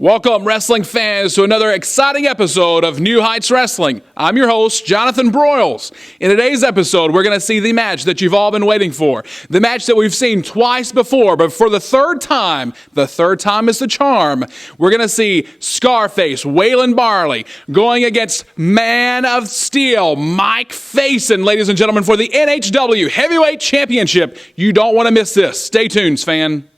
Welcome, wrestling fans, to another exciting episode of New Heights Wrestling. I'm your host, Jonathan Broyles. In today's episode, we're going to see the match that you've all been waiting for. The match that we've seen twice before, but for the third time is the charm. We're going to see Scarface, Waylon Barley, going against Man of Steel, Mike Facen, ladies and gentlemen, for the NHW Heavyweight Championship. You don't want to miss this. Stay tuned, fan.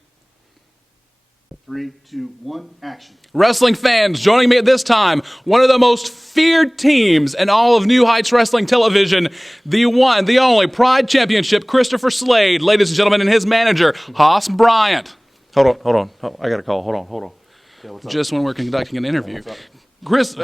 3, 2, 1, action. Wrestling fans, joining me at this time, one of the most feared teams in all of New Heights Wrestling Television, the one, the only Pride Championship, Christopher Slade, ladies and gentlemen, and his manager, Haas Bryant. Hold on. I got a call. Hold on. Yeah, just when we're conducting an interview. Chris,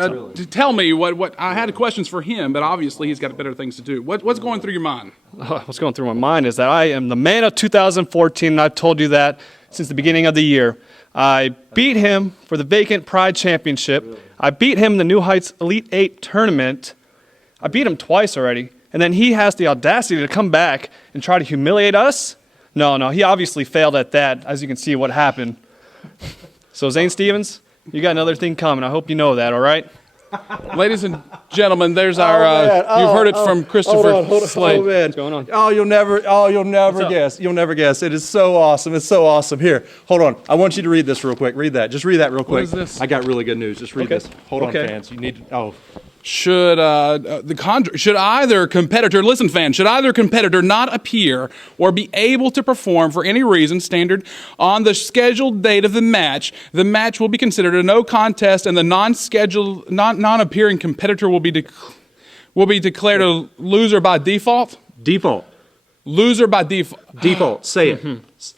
tell me what I had questions for him, but obviously he's got better things to do. What's going through your mind? What's going through my mind is that I am the man of 2014, and I've told you that since the beginning of the year. I beat him for the vacant Pride Championship. Really? I beat him in the New Heights Elite 8 tournament. I beat him twice already. And then he has the audacity to come back and try to humiliate us? No, he obviously failed at that, as you can see what happened. So Zane Stevens, you got another thing coming. I hope you know that, all right? Ladies and gentlemen, there's our, you've heard it from Christopher Slade. What's going on? You'll never guess. You'll never guess. It is so awesome. It's so awesome. Here, hold on. I want you to read this real quick. Read that. Just read that real quick. What is this? I got really good news. Just read this. Hold on, fans. You need to, Should either competitor not appear or be able to perform for any reason standard on the scheduled date of the match will be considered a no contest, and the non-appearing competitor will be declared a loser by default. Loser by default. Default. Say it.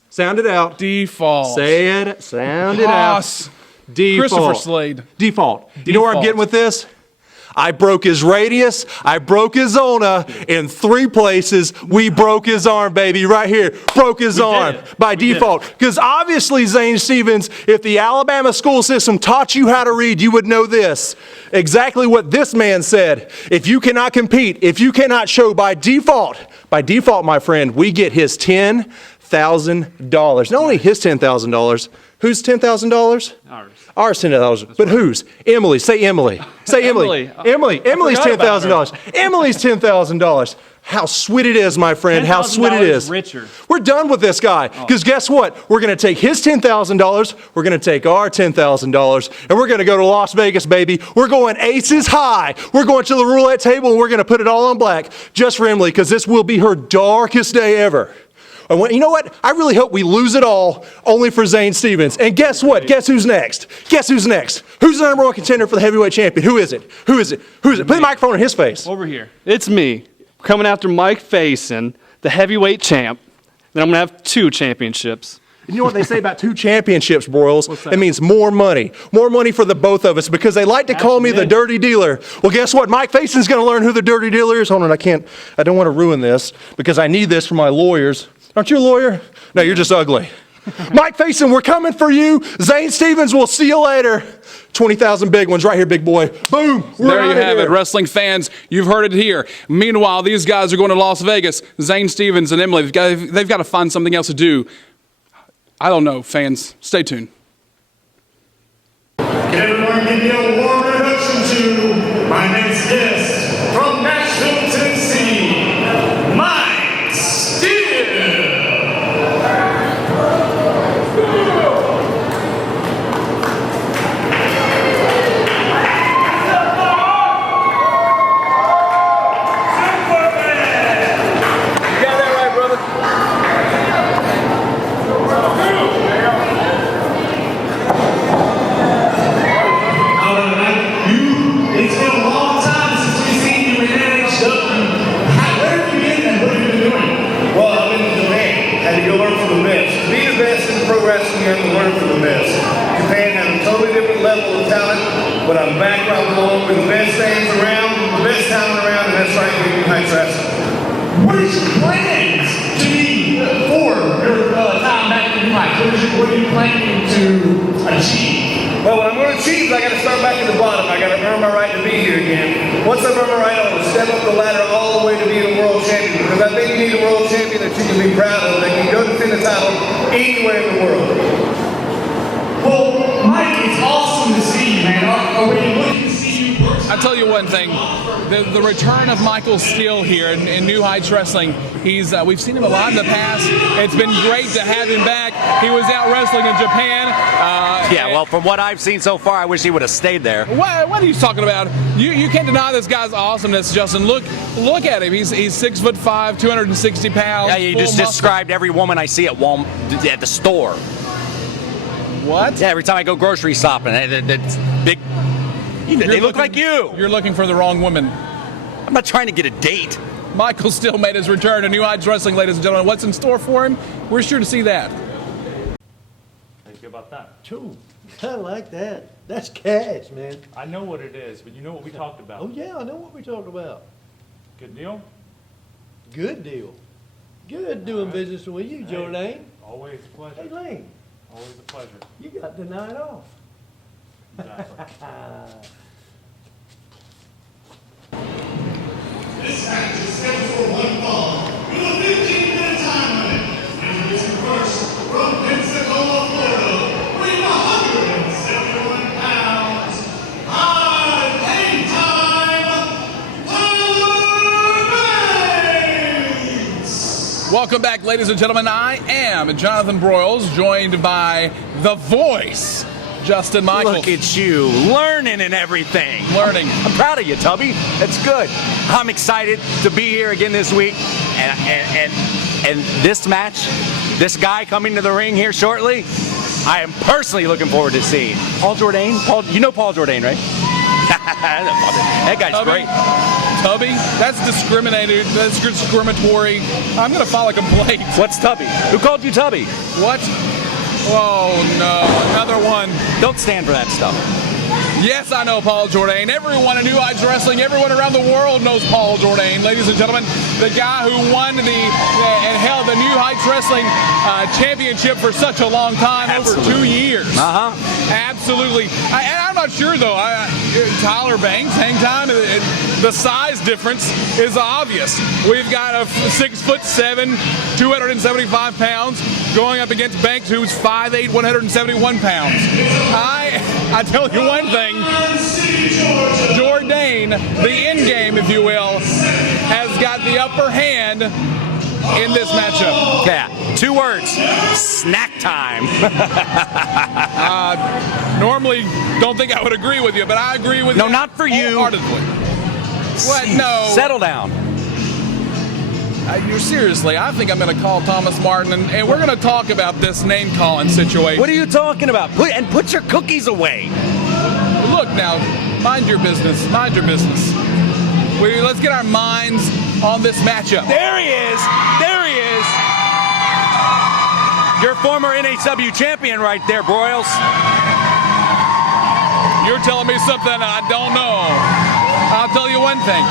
Sound it out. Default. Say it. Sound it out. Default. Christopher Slade. Default. You know where I'm getting with this? I broke his radius, I broke his zona in 3 places. We broke his arm, baby, right here. Broke his arm by default. Because obviously, Zane Stevens, if the Alabama school system taught you how to read, you would know this. Exactly what this man said. If you cannot compete, if you cannot show by default, my friend, we get his $10,000. Not only his $10,000, whose $10,000? Ours $10,000. But whose? Emily. Say Emily. Say Emily. Emily's $10,000. Emily's $10,000. How sweet it is, my friend. How sweet it is. Richer. We're done with this guy. Because guess what? We're going to take his $10,000. We're going to take our $10,000. And we're going to go to Las Vegas, baby. We're going aces high. We're going to the roulette table, and we're going to put it all on black just for Emily, because this will be her darkest day ever. You know what? I really hope we lose it all only for Zane Stevens. And guess what? Guess who's next? Who's the number 1 contender for the heavyweight champion? Who is it? Put the microphone in his face. Over here. It's me, coming after Mike Facen, the heavyweight champ. Then I'm going to have 2 championships. You know what they say about 2 championships, Broyles? It means more money. More money for the both of us, because they like to call me the dirty dealer. Well, guess what? Mike Facen's going to learn who the dirty dealer is. Hold on, I don't want to ruin this, because I need this for my lawyers. Aren't you a lawyer? No, you're just ugly. Mike Facen, we're coming for you. Zane Stevens, we'll see you later. 20,000 big ones right here, big boy. Boom. There you have it, wrestling fans. You've heard it here. Meanwhile, these guys are going to Las Vegas. Zane Stevens and Emily, they've got to find something else to do. I don't know, fans. Stay tuned. Can everyone give me a warm introduction to my next guest from Nashville, Tennessee, Mike Steele. You have to learn from the best. Japan has a totally different level of talent, but I'm back right along with the best things around, the best talent around, and that's right here in New Heights Wrestling. What is your plans to be for your time back in New Heights? What are you planning to achieve? Well, what I'm going to achieve is I got to start back at the bottom. I got to earn my right to be here again. Once I earn my right, I want to step up the ladder all the way to being a world champion, because I think you need a world champion that you can be proud of, that can go defend the title anywhere in the world. Well, Mike, it's awesome I tell you one thing, the return of Michael Steele here in New Heights Wrestling, we've seen him a lot in the past. It's been great to have him back. He was out wrestling in Japan. Yeah, well, from what I've seen so far, I wish he would have stayed there. What are you talking about? You can't deny this guy's awesomeness, Justin. Look at him. He's 6'5", 260 pounds. Yeah, you just described every woman I see at the store. What? Yeah, every time I go grocery shopping, it's big. They look like you. You're looking for the wrong woman. I'm not trying to get a date. Michael Steele made his return to New Heights Wrestling, ladies and gentlemen. What's in store for him? We're sure to see that. Think about that. True. I like that. That's cash, man. I know what it is, but you know what we talked about. Oh, yeah, I know what we talked about. Good deal? Good deal. Good doing business with you, Jordane. Always a pleasure. Hey, Lane, Always a pleasure. you got the night off. Exactly. This match is scheduled for one fall with a 15-minute time limit. Introducing first from Pensacola, Florida, weighing 171 pounds. Hard hang time, Airman Banks. Welcome back, ladies and gentlemen. I am Jonathan Broyles, joined by the voice, Justin Michaels. Look at you, learning and everything. Learning. I'm proud of you, Tubby. That's good. I'm excited to be here again this week, and this match, this guy coming to the ring here shortly, I am personally looking forward to seeing. Paul Jordane. You know Paul Jordane, right? That guy's great. Tubby? That's discriminated. That's discriminatory. I'm going to file a complaint. What's Tubby? Who called you Tubby? What? Oh, no. Another one. Don't stand for that stuff. Yes, I know Paul Jordane. Everyone in New Heights Wrestling, everyone around the world knows Paul Jordane. Ladies and gentlemen, the guy who won and held the New Heights Wrestling championship for such a long time, Absolutely. over 2 years. Uh-huh. Absolutely. I'm not sure, though. Tyler Banks, hang time, the size difference is obvious. We've got a 6'7", 275 pounds, going up against Banks, who's 5'8", 171 pounds. I tell you one thing, Jordane, the end game, if you will, has got the upper hand in this matchup. Yeah, 2 words, snack time. Normally, don't think I would agree with you, but I agree with you. No, not for you. Wholeheartedly. What? No. Settle down. Seriously, I think I'm going to call Thomas Martin, and we're going to talk about this name-calling situation. What are you talking about? Put your cookies away. Look now, mind your business. Mind your business. Let's get our minds on this matchup. There he is. There he is. Your former NHW champion right there, Broyles. You're telling me something I don't know. I'll tell you one thing.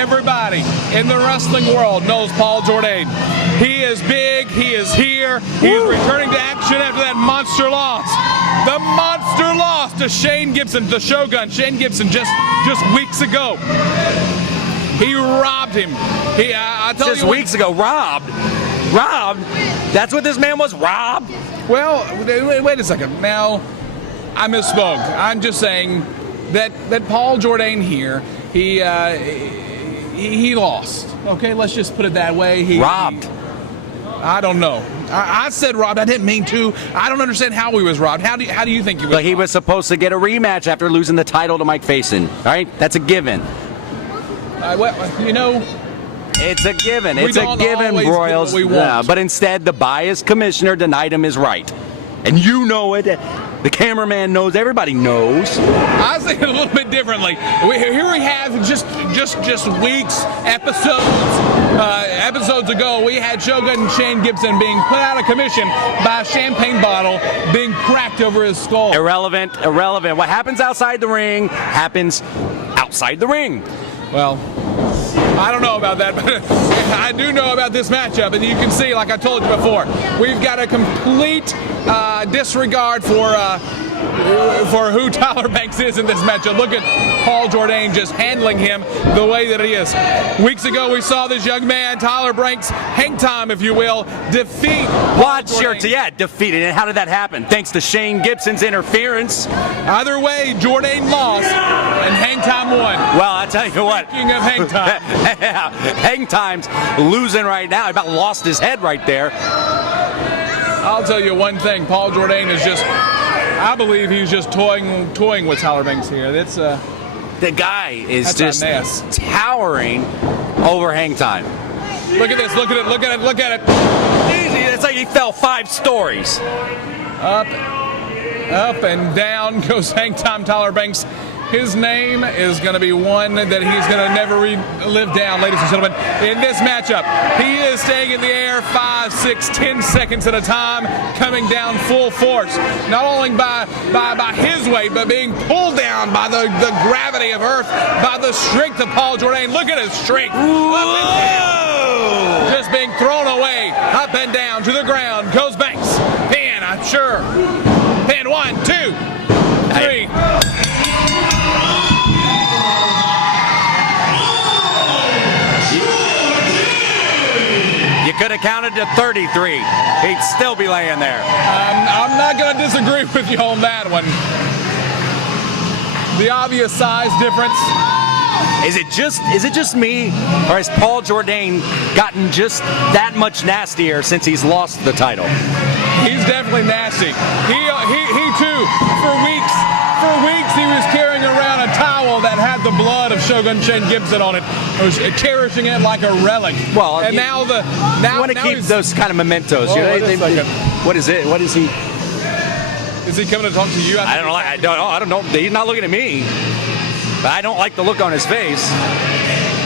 Everybody in the wrestling world knows Paul Jordane. He is big. He is here. He is returning to action after that monster loss. The monster loss to Shane Gibson, the Shogun. Shane Gibson just weeks ago. He robbed him. I tell Just you weeks ago, robbed. Robbed? That's what this man was, robbed? Well, wait a second. Now, I misspoke. I'm just saying that Paul Jordane here, he lost. Okay, let's just put it that way. Robbed. I don't know. I said robbed. I didn't mean to. I don't understand how he was robbed. How do you think he was? But he was supposed to get a rematch after losing the title to Mike Facen. All right, that's a given. It's a given. It's a given, Broyles. Yeah, but instead, the biased commissioner denied him his right. And you know it. The cameraman knows. Everybody knows. I say it a little bit differently. Here we have just weeks, episodes ago, we had Shogun and Shane Gibson being put out of commission by a champagne bottle being cracked over his skull. Irrelevant. What happens outside the ring happens outside the ring. Well, I don't know about that, but I do know about this matchup, and you can see, like I told you before, we've got a complete disregard for for who Tyler Banks is in this matchup. Look at Paul Jordane just handling him the way that he is. Weeks ago, we saw this young man, Tyler Banks, hang time, if you will, defeat Watch your defeated. And how did that happen? Thanks to Shane Gibson's interference. Either way, Jordane lost and hang time won. Well, I tell you what. Speaking of hang time. Hang time's losing right now. He about lost his head right there. I'll tell you one thing. Paul Jordane is just, I believe he's just toying with Tyler Banks here. That's the guy is that's just a mess. towering over hang time. Look at this. Look at it. Look at it. Look at it. Easy. It's like he fell 5 stories. Up and down goes hang time Tyler Banks. His name is going to be one that he's going to never live down, ladies and gentlemen. In this matchup, he is staying in the air 5, 6, 10 seconds at a time, coming down full force. Not only by his weight, but being pulled down by the gravity of Earth, by the strength of Paul Jordane. Look at his strength. Just being thrown away, up and down to the ground goes Banks. Pin, I'm sure. Pin 1, 2, 3. You could have counted to 33. He'd still be laying there. I'm not going to disagree with you on that one. The obvious size difference. Is it just me, or has Paul Jordane gotten just that much nastier since he's lost the title? He's definitely nasty. He too, for weeks he was carrying around a towel that had the blood of Shogun Shane Gibson on it. He was cherishing it like a relic. Well, and you want to keep those kind of mementos. Oh, wait a second. What is it? What is he? Is he coming to talk to you? I don't know. He's not looking at me. But I don't like the look on his face.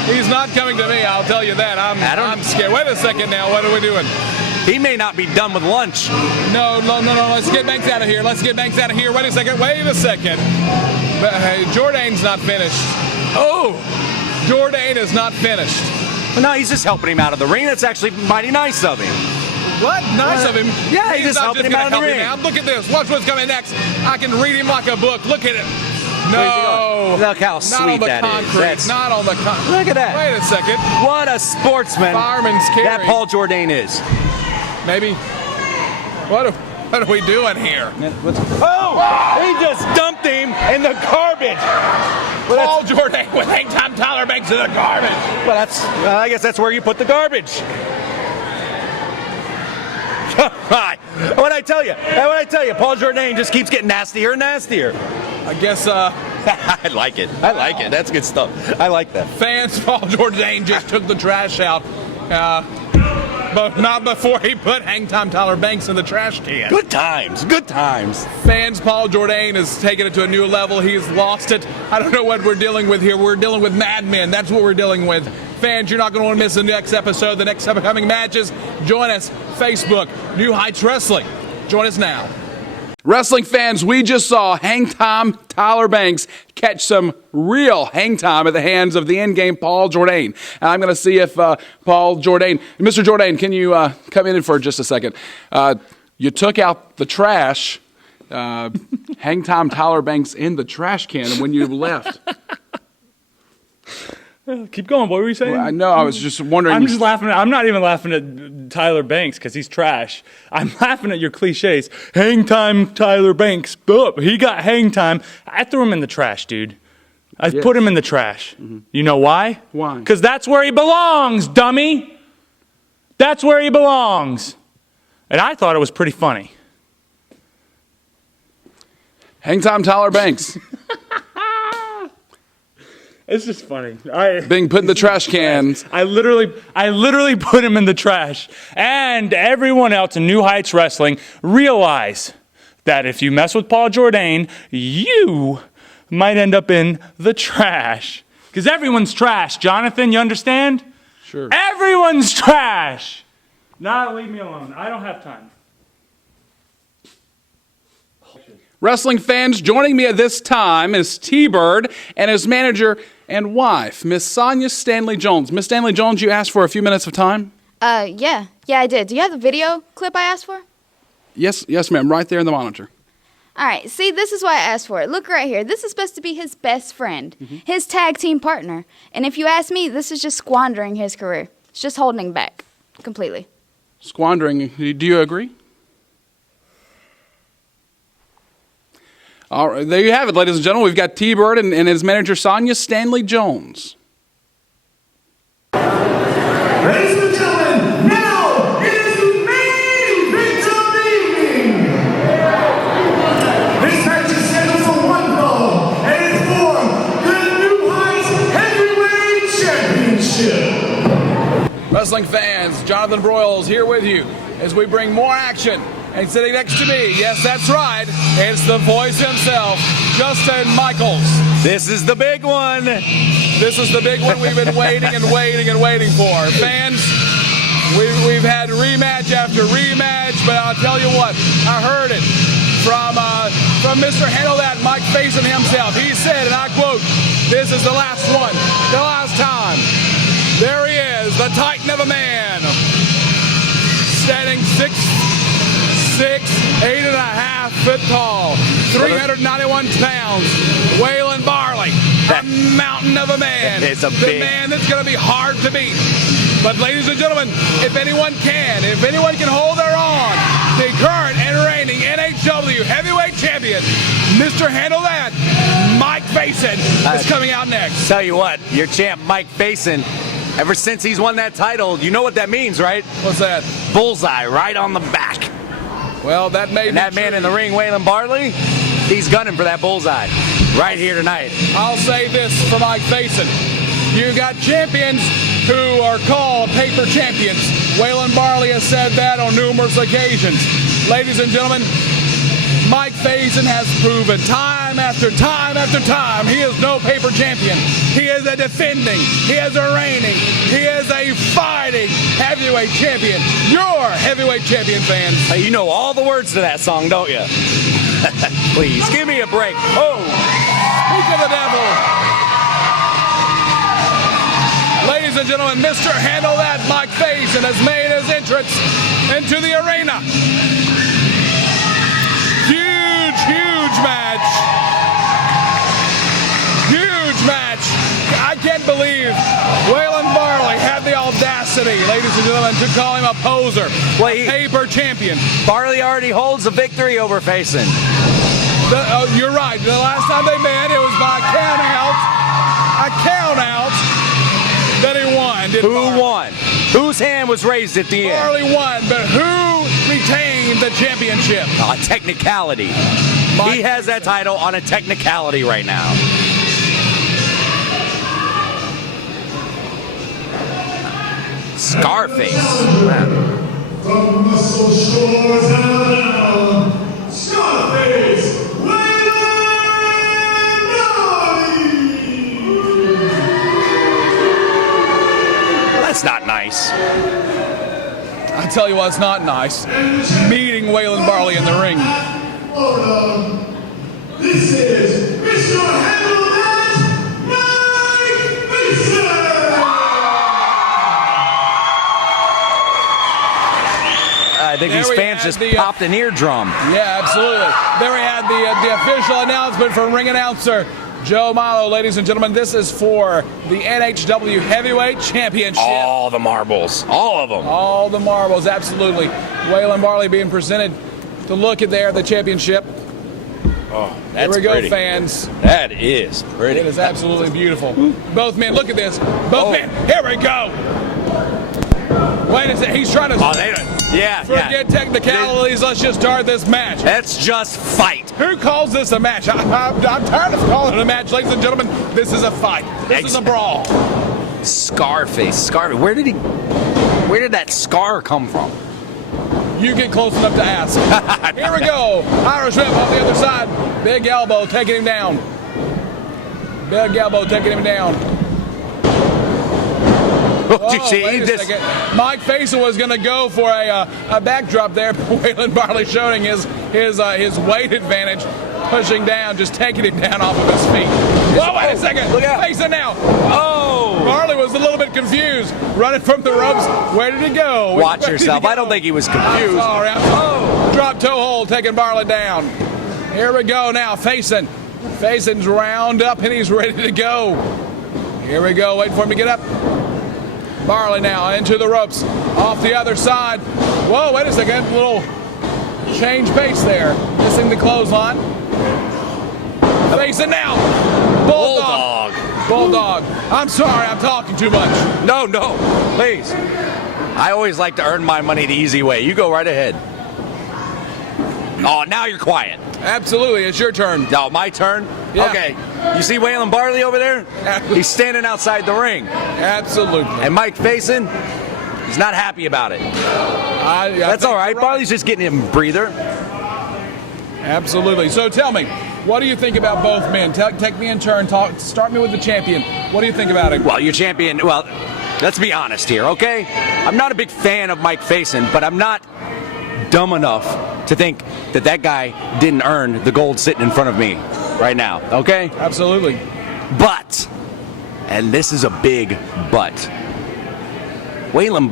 He's not coming to me, I'll tell you that. I'm scared. Wait a second now. What are we doing? He may not be done with lunch. No. Let's get Banks out of here. Wait a second. But, hey, Jordane's not finished. Oh! Jordane is not finished. Well, no, he's just helping him out of the ring. That's actually mighty nice of him. What? Nice of him? Yeah, he's just not helping him out of the ring. Look at this. Watch what's coming next. I can read him like a book. Look at it. No. Look how sweet that is. Not on the concrete. Look at that. Wait a second. What a sportsman Fireman's carry. that Paul Jordane is. Maybe. What are we doing here? Oh! He just dumped him in the garbage. Paul Jordane with hang time Tyler Banks in the garbage. Well, I guess that's where you put the garbage. What'd I tell you? Paul Jordane just keeps getting nastier and nastier. I guess, I like it. That's good stuff. I like that. Fans, Paul Jordane just took the trash out. But not before he put hang time Tyler Banks in the trash can. Good times. Fans, Paul Jordane has taken it to a new level. He's lost it. I don't know what we're dealing with here. We're dealing with madmen. That's what we're dealing with. Fans, you're not going to want to miss the next episode, the next upcoming matches. Join us, Facebook, New Heights Wrestling. Join us now. Wrestling fans, we just saw hang time Tyler Banks catch some real hang time at the hands of the in-game Paul Jordane. And I'm going to see if Mr. Jordane, can you come in for just a second? You took out the trash, hang time Tyler Banks in the trash can when you left. Keep going. What were you saying? Well, I know. I was just wondering. I'm just laughing. I'm not even laughing at Tyler Banks because he's trash. I'm laughing at your cliches. Hang time, Tyler Banks. Oh, he got hang time. I threw him in the trash, dude. I put him in the trash. Mm-hmm. You know why? Why? Because that's where he belongs, dummy. That's where he belongs. And I thought it was pretty funny. Hang time, Tyler Banks. It's just funny. Being put in the trash cans. I literally put him in the trash. And everyone else in New Heights Wrestling realize that if you mess with Paul Jordane, you might end up in the trash. Because everyone's trash, Jonathan, you understand? Sure. Everyone's trash. Nah, leave me alone. I don't have time. Wrestling fans, joining me at this time is TBird and his manager and wife, Miss Sonia Stanley Jones. Miss Stanley Jones, you asked for a few minutes of time? Yeah, I did. Do you have the video clip I asked for? Yes, ma'am, right there in the monitor. All right, see, this is why I asked for it. Look right here. This is supposed to be his best friend, his tag team partner. And if you ask me, this is just squandering his career. It's just holding him back completely. Squandering. Do you agree? All right, there you have it, ladies and gentlemen. We've got TBird and his manager, Sonia Stanley Jones. Ladies and gentlemen, now it is the main event of the evening. This match is scheduled for one fall, and it's for the New Heights Heavyweight Championship. Wrestling fans, Jonathan Broyles here with you as we bring more action. And sitting next to me, yes, that's right, it's the voice himself, Justin Michaels. This is the big one. This is the big one we've been waiting and waiting and waiting for. Fans, we've had rematch after rematch, but I'll tell you what, I heard it from Mr. Handle That, Mike Facen himself. He said, and I quote, "This is the last one, the last time." There he is, the Titan of a man, standing 8.5 foot tall, 391 pounds, Waylon Barley, a mountain of a man. It's a the man that's going to be hard to beat. But ladies and gentlemen, if anyone can hold their own, the current and reigning NHW Heavyweight Champion, Mr. Handle That, Mike Facen, is coming out next. Tell you what, your champ Mike Facen, ever since he's won that title, you know what that means, right? What's that? Bullseye right on the back. Well, that may be And that man in the ring, Waylon Barley, he's gunning for that bullseye right here tonight. I'll say this for Mike Facen. You got champions who are called paper champions. Waylon Barley has said that on numerous occasions. Ladies and gentlemen, Mike Facen has proven time after time after time he is no paper champion. He is a defending, he is a reigning, he is a fighting heavyweight champion. Your heavyweight champion, fans. Hey, you know all the words to that song, don't you? Please, give me a break. Oh! Speak of the devil. Ladies and gentlemen, Mr. Handle That, Mike Facen has made his entrance into the arena. Huge match. Huge match. I can't believe Waylon Barley had the audacity, ladies and gentlemen, to call him a poser, a paper champion. Barley already holds a victory over Facen. You're right. The last time they met, it was by count out that he won. Who won? Whose hand was raised at the end? Barley won, but who retained the championship? A technicality. He has that title on a technicality right now. Scarface. From Muscle Shores, Alabama, Scarface, That's not nice. I tell you what's not nice. Meeting Waylon Barley in the ring. This is Mr. Handle That, Mike Facen. I think these fans just popped an eardrum. Yeah, absolutely. There we had the official announcement from ring announcer Joe Milo. Ladies and gentlemen, this is for the NHW Heavyweight Championship. All the marbles. All of them. All the marbles, absolutely. Waylon Barley being presented to look at there, the championship. Oh, that's Here we go, pretty. fans. That is pretty. It is absolutely beautiful. Both men, look at this. Both men, here we go. Wait a second, he's trying to forget technicalities. Let's just start this match. Let's just fight. Who calls this a match? I'm tired of calling it a match, ladies and gentlemen. This is a fight. This is a brawl. Scarface. Where did that scar come from? You get close enough to ask. Here we go. Irish whip on the other side. Big elbow taking him down. Big elbow taking him down. You see wait a this? second. Mike Facen was going to go for a backdrop there, but Waylon Barley showing his weight advantage, pushing down, just taking him down off of his feet. Whoa, wait a second. Look out. Facen now. Oh! Barley was a little bit confused, running from the ropes. Where did he go? Watch yourself. I don't think he was confused. Oh! Drop toe hold, taking Barley down. Here we go now, Facen. Facen's round up and he's ready to go. Here we go, wait for him to get up. Barley now into the ropes, off the other side. Whoa, wait a second, a little change pace there. Missing the clothesline. Facen now. Bulldog. Bulldog. I'm sorry, I'm talking too much. No, please. I always like to earn my money the easy way. You go right ahead. Oh, now you're quiet. Absolutely, it's your turn. No, my turn? Yeah. Okay. You see Waylon Barley over there? He's standing outside the ring. Absolutely. And Mike Facen, he's not happy about it. That's all right. Barley's just getting him a breather. Absolutely. So tell me, what do you think about both men? Take me in turn. Start me with the champion. What do you think about him? Well, your champion, well, let's be honest here, okay? I'm not a big fan of Mike Facen, but I'm not dumb enough to think that guy didn't earn the gold sitting in front of me right now, okay? Absolutely. But, and this is a big but, Waylon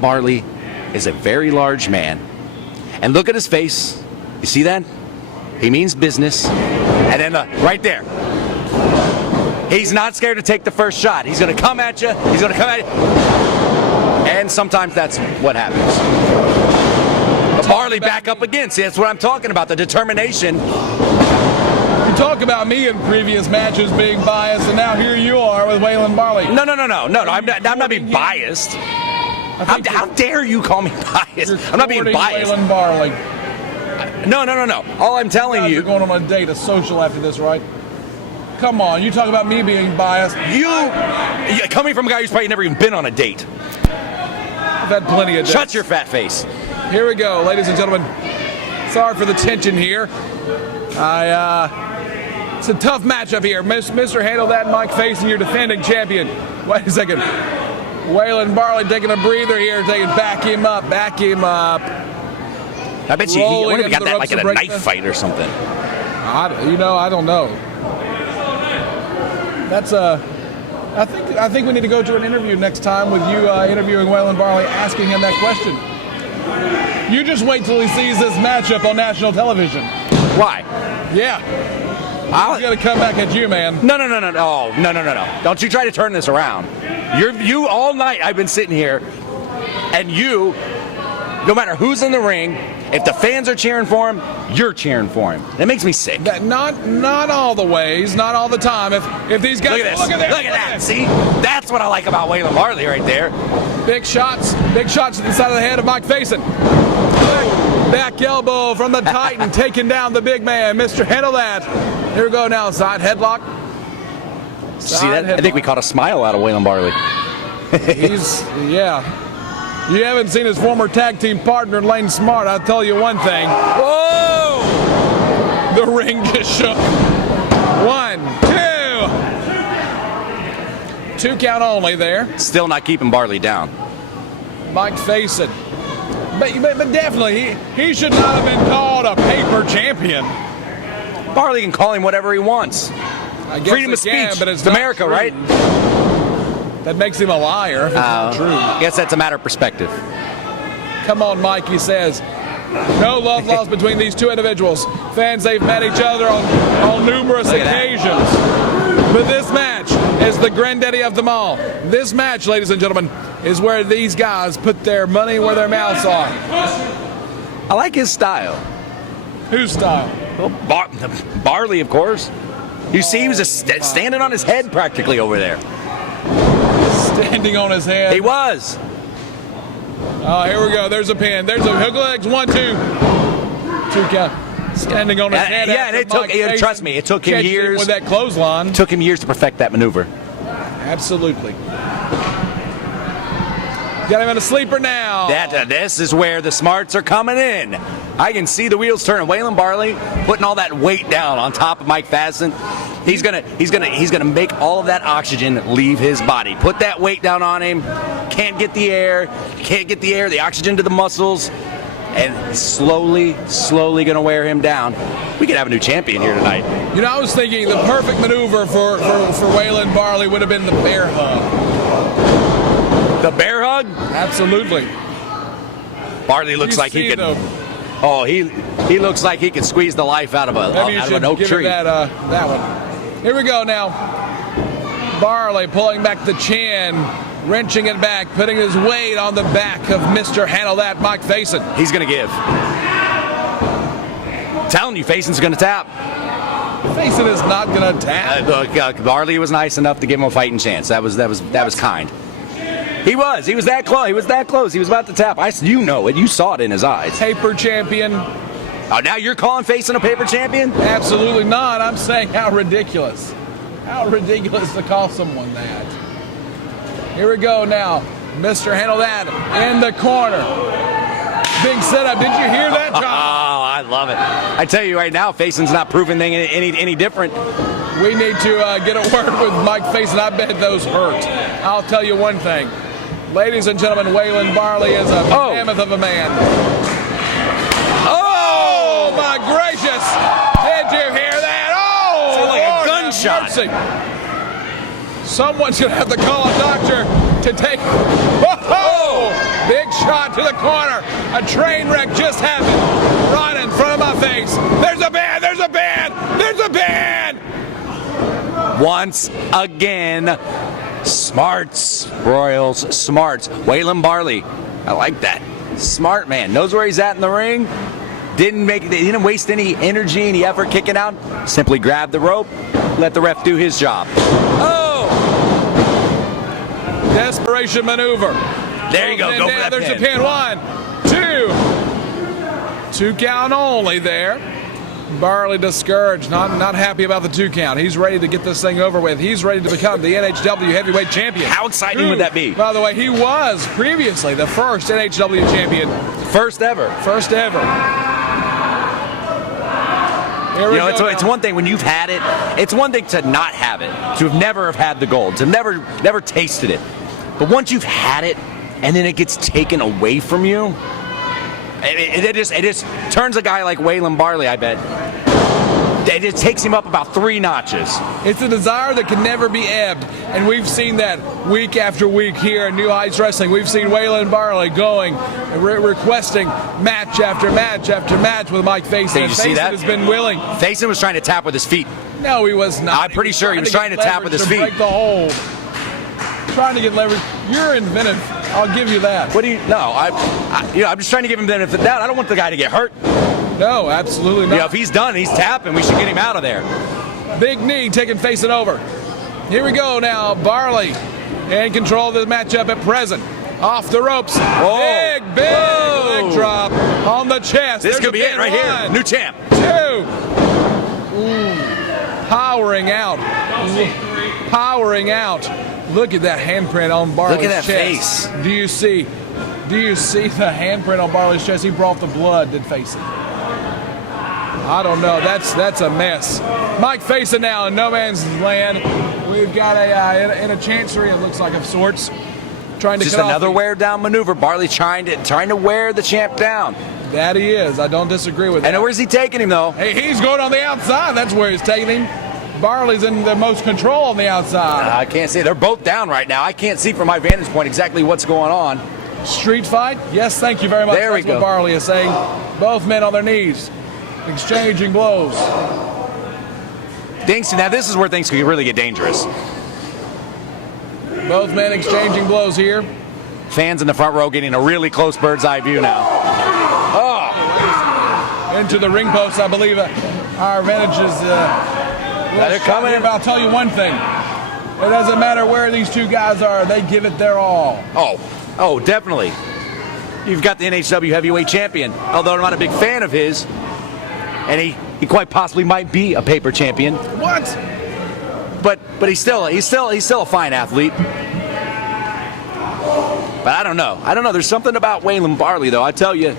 Barley is a very large man. And look at his face. You see that? He means business. And then right there. He's not scared to take the first shot. He's going to come at you. He's going to come at you. And sometimes that's what happens. But Barley back up again. See, that's what I'm talking about, the determination. You talk about me in previous matches being biased, and now here you are with Waylon Barley. No. I'm not being biased. How dare you call me biased? I'm not being biased. Waylon Barley. No. All I'm telling you. You're going on a date, a social after this, right? Come on, you talk about me being biased. You coming from a guy who's probably never even been on a date. I've had plenty of dates. Shut your fat face. Here we go, ladies and gentlemen. Sorry for the tension here. It's a tough matchup here. Mr. Handle That, Mike Facen, your defending champion. Wait a second. Waylon Barley taking a breather here, back him up. I bet you he got that like in a knife fight or something. I don't know. That's I think we need to go to an interview next time with you interviewing Waylon Barley, asking him that question. You just wait till he sees this matchup on national television. Why? Yeah. He's gonna come back at you, man. No. Don't you try to turn this around. You all night I've been sitting here, and you, no matter who's in the ring, if the fans are cheering for him, you're cheering for him. That makes me sick. Not all the ways, not all the time. If these guys look at that. See, that's what I like about Waylon Barley right there. Big shots to the side of the head of Mike Facen. Back elbow from the Titan, taking down the big man, Mr. Handle That. Here we go now, side headlock. See that? I think we caught a smile out of Waylon Barley. Yeah. You haven't seen his former tag team partner, Lane Smart. I'll tell you one thing. Whoa! The ring just shook. 1, 2. 2 count only there. Still not keeping Barley down. Mike Facen. But definitely, he should not have been called a paper champion. Barley can call him whatever he wants. I guess Freedom of speech. But it's America, true. right? That makes him a liar if it's not true. I guess that's a matter of perspective. Come on, Mike, he says. No love lost between these two individuals. Fans, they've met each other on numerous occasions. But this match is the granddaddy of them all. This match, ladies and gentlemen, is where these guys put their money where their mouths are. I like his style. Whose style? Well, Barley, of course. You see, he was just standing on his head practically over there. Standing on his head. He was. Oh, here we go. There's a pin. There's a hook legs. 1, 2. 2 count. Standing on his head. Yeah, and it took. Trust me, it took him years. With that clothesline. It took him years to perfect that maneuver. Absolutely. Got him in a sleeper now. This is where the smarts are coming in. I can see the wheels turning. Waylon Barley putting all that weight down on top of Mike Facen. He's gonna make all of that oxygen leave his body. Put that weight down on him. Can't get the air. The oxygen to the muscles, and slowly gonna wear him down. We could have a new champion here tonight. I was thinking the perfect maneuver for Waylon Barley would have been the bear hug. The bear hug? Absolutely. Barley looks like he could. He looks like he could squeeze the life out of Maybe you out of should an oak give tree. him that one. Here we go now. Barley pulling back the chin, wrenching it back, putting his weight on the back of Mr. Handle That, Mike Facen. He's going to give. Telling you, Facen's going to tap. Facen is not going to tap. Barley was nice enough to give him a fighting chance. That was kind. He was that close. He was that close. He was about to tap. You know it. You saw it in his eyes. Paper champion. Oh, now you're calling Facen a paper champion? Absolutely not. I'm saying how ridiculous. How ridiculous to call someone that. Here we go now. Mr. Handle That in the corner. Big setup. Did you hear that, John? Oh, I love it. I tell you right now, Facen's not proving any different. We need to get a word with Mike Facen. I bet those hurt. I'll tell you one thing. Ladies and gentlemen, Waylon Barley is a mammoth of a man. Oh, my gracious. Did you hear that? Oh, Sounded like a Lord gunshot. have mercy. Someone's going to have to call a doctor to take... Whoa! Big shot to the corner. A train wreck just happened right in front of my face. There's a band! There's a band! There's a band! Once again, smarts, Royals, smarts. Waylon Barley, I like that. Smart man, knows where he's at in the ring. Didn't waste any energy, any effort kicking out. Simply grabbed the rope, let the ref do his job. Oh! Desperation maneuver. There you go. Go for that There's pin. a pin. 1, 2. 2 count only there. Barley discouraged, not happy about the 2 count. He's ready to get this thing over with. He's ready to become the NHW heavyweight champion. How exciting would that be? By the way, he was previously the first NHW champion. First ever. First ever. Here we go It's now. one thing when you've had it. It's one thing to not have it, to have never have had the gold, to never tasted it. But once you've had it, and then it gets taken away from you, it just turns a guy like Waylon Barley, I bet. It takes him up about 3 notches. It's a desire that can never be ebbed, and we've seen that week after week here in New Heights Wrestling. We've seen Waylon Barley going, requesting match after match after match with Mike Facen. Did you see that? Has been willing. Facen was trying to tap with his feet. No, he was not. I'm pretty sure he was trying to tap with his feet. Break the hole. Trying to get leverage. You're inventive. I'll give you that. What do you? No, I'm just trying to give him the benefit of the doubt. I don't want the guy to get hurt. No, absolutely not. If he's done, he's tapping. We should get him out of there. Big knee taking Facen over. Here we go now. Barley in control of the matchup at present. Off the ropes. Whoa. Big leg drop on the chest. This There's could be it right here. 1, New champ. 2. Ooh. Powering out. Powering out. Look at that handprint on Barley's Look at that chest. face. Do you see the handprint on Barley's chest? He brought the blood, did Facen. I don't know. That's a mess. Mike Facen now in no man's land. We've got in a chancery, it looks like, of sorts. Trying to Just cut off another the- wear down maneuver. Barley trying to wear the champ down. That he is. I don't disagree with that. And where's he taking him though? Hey, he's going on the outside. That's where he's taking him. Barley's in the most control on the outside. I can't see. They're both down right now. I can't see from my vantage point exactly what's going on. Street fight? Yes, thank you very much. There we That's what go. Barley is saying. Both men on their knees, exchanging blows. Now this is where things can really get dangerous. Both men exchanging blows here. Fans in the front row getting a really close bird's eye view now. Oh! Into the ring post, I believe our advantage is. They're coming in. But I'll tell you one thing. It doesn't matter where these two guys are, they give it their all. Oh, definitely. You've got the NHW heavyweight champion, although I'm not a big fan of his, and he quite possibly might be a paper champion. What? But he's still a fine athlete. But I don't know. There's something about Waylon Barley, though. I tell you,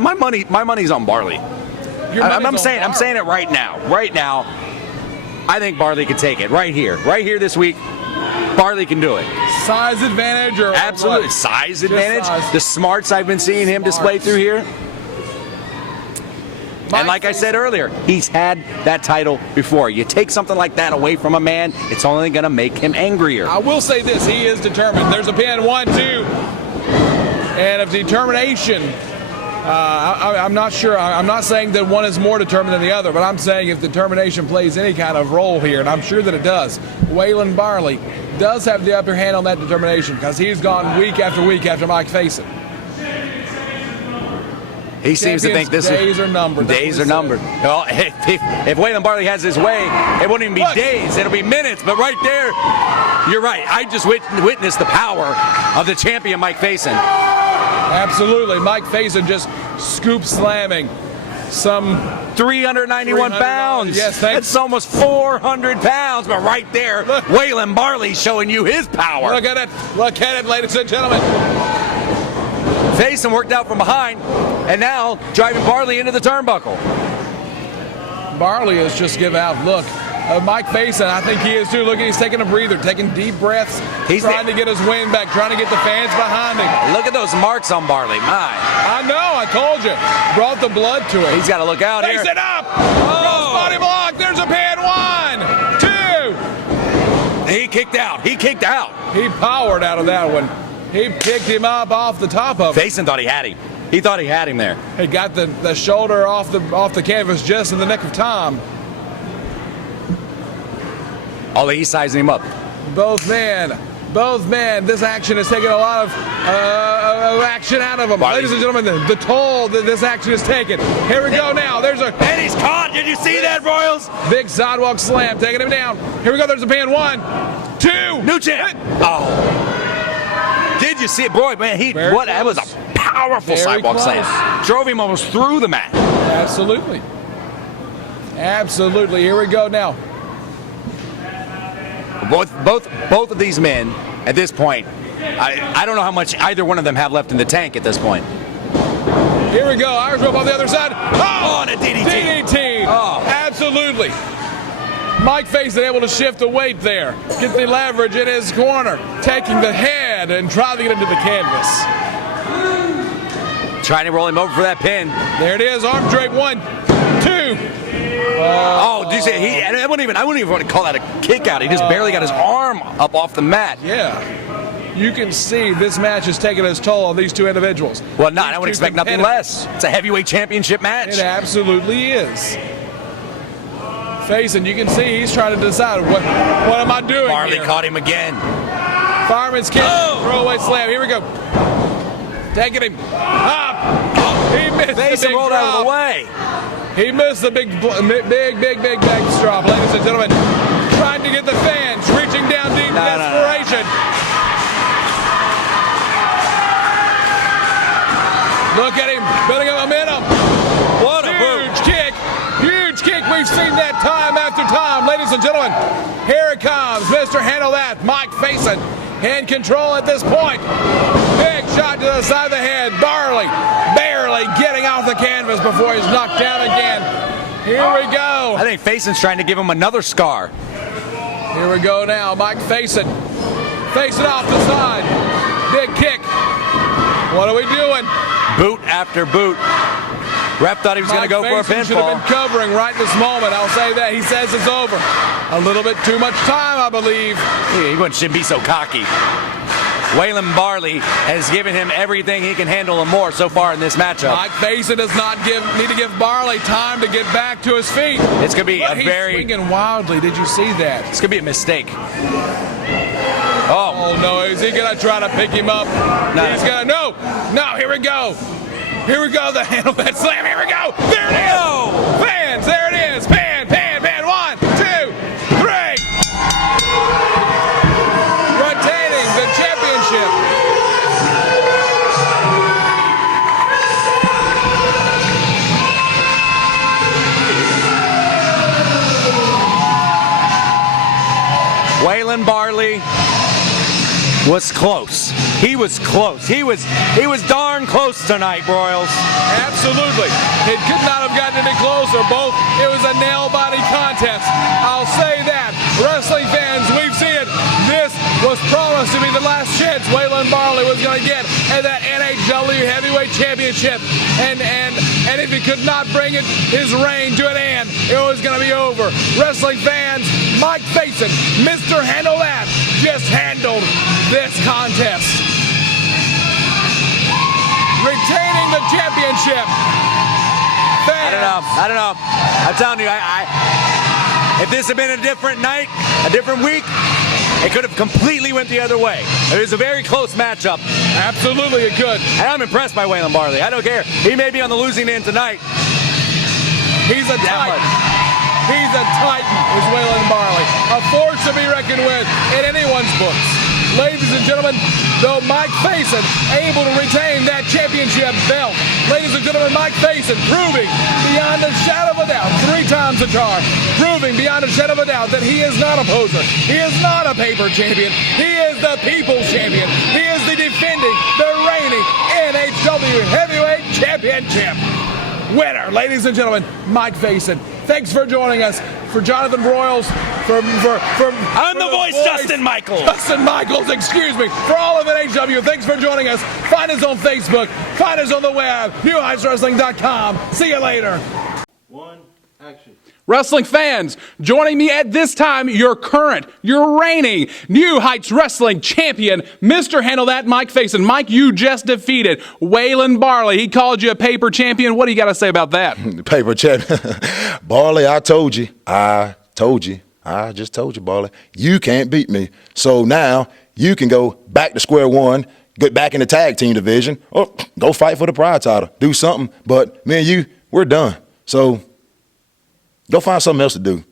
my money's on Barley. I'm saying it right now. Right now, I think Barley can take it. Right here this week, Barley can do it. Size advantage or Absolutely. what? Size Just advantage. size. The smarts I've been seeing him display through here. And like I said earlier, he's had that title before. You take something like that away from a man, it's only going to make him angrier. I will say this, he is determined. There's a pin, 1, 2. And of determination I'm not sure. I'm not saying that one is more determined than the other, but I'm saying if determination plays any kind of role here, and I'm sure that it does, Waylon Barley does have the upper hand on that determination because he's gone week after Mike Facen. He seems to think this days are numbered. Days are numbered. Well, if Waylon Barley has his way, it wouldn't even be days. It'll be minutes. But right there, you're right. I just witnessed the power of the champion, Mike Facen. Absolutely. Mike Facen just scoop slamming some 391 pounds. Yes, thanks. That's almost 400 pounds. But right there, Waylon Barley showing you his power. Look at it. Look at it, ladies and gentlemen. Facen worked out from behind, and now driving Barley into the turnbuckle. Barley has just given out. Look, Mike Facen, I think he is too. Look, he's taking a breather, taking deep breaths, trying to get his wind back, trying to get the fans behind him. Look at those marks on Barley. My. I know, I told you. Brought the blood to it. He's got to look out here. Facen up! Cross body block. There's a pin. 1, 2. He kicked out. He kicked out. He powered out of that one. He picked him up off the top of it. Facen thought he had him. He thought he had him there. He got the shoulder off the canvas just in the nick of time. Oh, he's sizing him up. Both men. This action has taken a lot of action out of them. Barley. Ladies and gentlemen, the toll that this action has taken. Here we go now. And he's caught. Did you see that, Royals? Big sidewalk slam, taking him down. Here we go. There's a pin. 1, 2. New champ. Oh. Did you see it? Boy, man, that was a powerful sidewalk slam. Drove him almost through the mat. Absolutely. Here we go now. Both of these men, at this point, I don't know how much either one of them have left in the tank at this point. Here we go. Irish whip on the other side. Oh, and a DDT. DDT. Oh. Absolutely. Mike Facen able to shift the weight there, get the leverage in his corner, taking the head and driving it into the canvas. Trying to roll him over for that pin. There it is, arm drape. 1, 2. Did you say I wouldn't even want to call that a kick out. He just barely got his arm up off the mat. Yeah. You can see this match has taken its toll on these two individuals. Well, I would expect nothing less. It's a heavyweight championship match. It absolutely is. Facen, you can see he's trying to decide what am I doing Barley here? caught him again. Fireman's kick, throwaway slam. Here we go. Taking him up. He missed Facen the big rolled drop. out of the way. He missed the big drop, ladies and gentlemen. Trying to get the fans, reaching down deep in desperation. Look at him, building up momentum. What a huge kick. Huge kick. We've seen that time after time. Ladies and gentlemen, here it comes. Mr. Handle That, Mike Facen, in control at this point. Big shot to the side of the head. Barley barely getting off the canvas before he's knocked down again. Here we go. I think Facen's trying to give him another scar. Here we go now. Mike Facen. Facen off the side. Big kick. What are we doing? Boot after boot. Ref thought he was going to go for a Facen should have pinfall. been covering right this moment. I'll say that. He says it's over. A little bit too much time, I believe. He shouldn't be so cocky. Waylon Barley has given him everything he can handle and more so far in this matchup. Mike Facen does not need to give Barley time to get back to his feet. It's going to be He's swinging wildly. Did you see that? It's going to be a mistake. Oh, no. Is he going to try to pick him up? He's going to. No, here we go. Here we go. The Handle That slam. Here we go. There it is. Fans, there it is. Pan. 1, 2, 3. Retaining the championship. Waylon Barley was close. He was close. He was darn close tonight, Royals. Absolutely. It could not have gotten any closer. It was a nail-body contest. I'll say that. Wrestling fans, we've seen it. This was promised to be the last chance Waylon Barley was going to get at that NHW Heavyweight Championship. And if he could not bring his reign to an end, it was going to be over. Wrestling fans, Mike Facen, Mr. Handle That, just handled this contest. Retaining the championship. I don't know. I'm telling you, if this had been a different night, a different week, it could have completely went the other way. It was a very close matchup. Absolutely, it could. And I'm impressed by Waylon Barley. I don't care. He may be on the losing end tonight. He's a titan. He's a titan, is Waylon Barley. A force to be reckoned with in anyone's books. Ladies and gentlemen, though Mike Facen able to retain that championship belt. Ladies and gentlemen, Mike Facen proving beyond a shadow of a doubt, 3 times a tar, proving beyond a shadow of a doubt that he is not a poser. He is not a paper champion. He is the people's champion. He is the defending, the reigning NHW Heavyweight Championship winner. Ladies and gentlemen, Mike Facen. Thanks for joining us. For Jonathan Broyles, I'm the voice, Justin Michaels. Justin Michaels, excuse me. For all of NHW, thanks for joining us. Find us on Facebook. Find us on the web. NewHeightsWrestling.com. See you later. 1, action. Wrestling fans, joining me at this time, your reigning New Heights Wrestling champion, Mr. Handle That, Mike Facen. Mike, you just defeated Waylon Barley. He called you a paper champion. What do you got to say about that? Paper champion. Barley, I told you. I just told you, Barley. You can't beat me. So now you can go back to square one, get back in the tag team division, or go fight for the pride title. Do something. But me and you, we're done. So go find something else to do.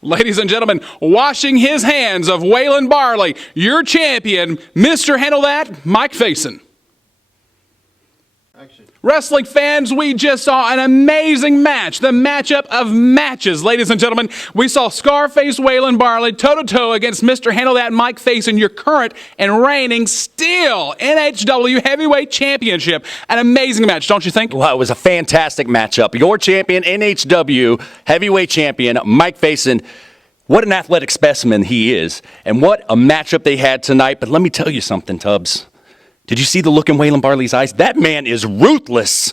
Ladies and gentlemen, washing his hands of Waylon Barley, your champion, Mr. Handle That, Mike Facen. Action. Wrestling fans, we just saw an amazing match, the matchup of matches. Ladies and gentlemen, we saw Scarface Waylon Barley toe-to-toe against Mr. Handle That, Mike Facen, your current and reigning Steele NHW Heavyweight Championship. An amazing match, don't you think? Well, it was a fantastic matchup. Your champion, NHW Heavyweight Champion, Mike Facen. What an athletic specimen he is, and what a matchup they had tonight. But let me tell you something, Tubbs. Did you see the look in Waylon Barley's eyes? That man is ruthless.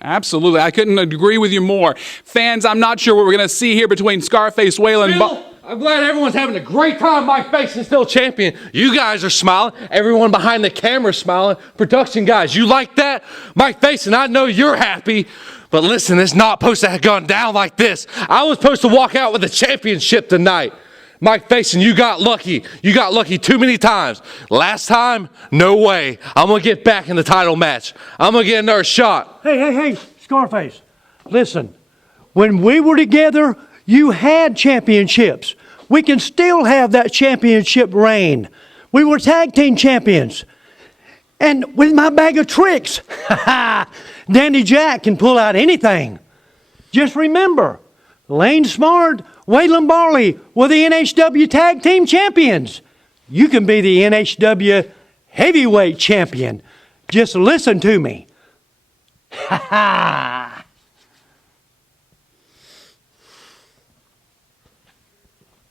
Absolutely. I couldn't agree with you more. Fans, I'm not sure what we're going to see here between Scarface Waylon Barley. I'm glad everyone's having a great time. Mike Facen still champion. You guys are smiling. Everyone behind the camera is smiling. Production guys, you like that? Mike Facen, I know you're happy. But listen, it's not supposed to have gone down like this. I was supposed to walk out with a championship tonight. Mike Facen, you got lucky. You got lucky too many times. Last time, no way. I'm going to get back in the title match. I'm going to get another shot. Hey, Scarface, listen. When we were together, you had championships. We can still have that championship reign. We were tag team champions. And with my bag of tricks, Dandy Jack can pull out anything. Just remember, Lane Smart, Waylon Barley were the NHW Tag Team Champions. You can be the NHW Heavyweight Champion. Just listen to me. Ha ha!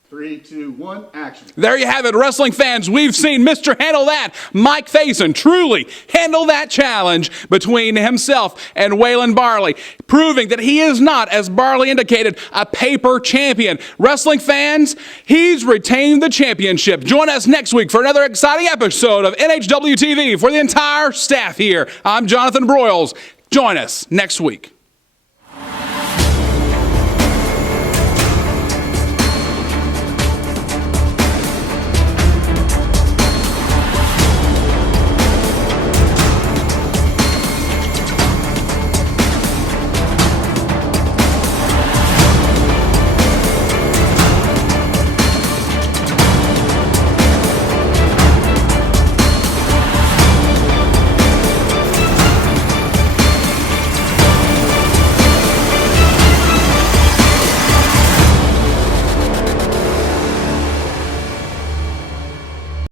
3, 2, 1, action. There you have it, wrestling fans. We've seen Mr. Handle That, Mike Facen, truly handle that challenge between himself and Waylon Barley, proving that he is not, as Barley indicated, a paper champion. Wrestling fans, he's retained the championship. Join us next week for another exciting episode of NHW TV. For the entire staff here, I'm Jonathan Broyles. Join us next week.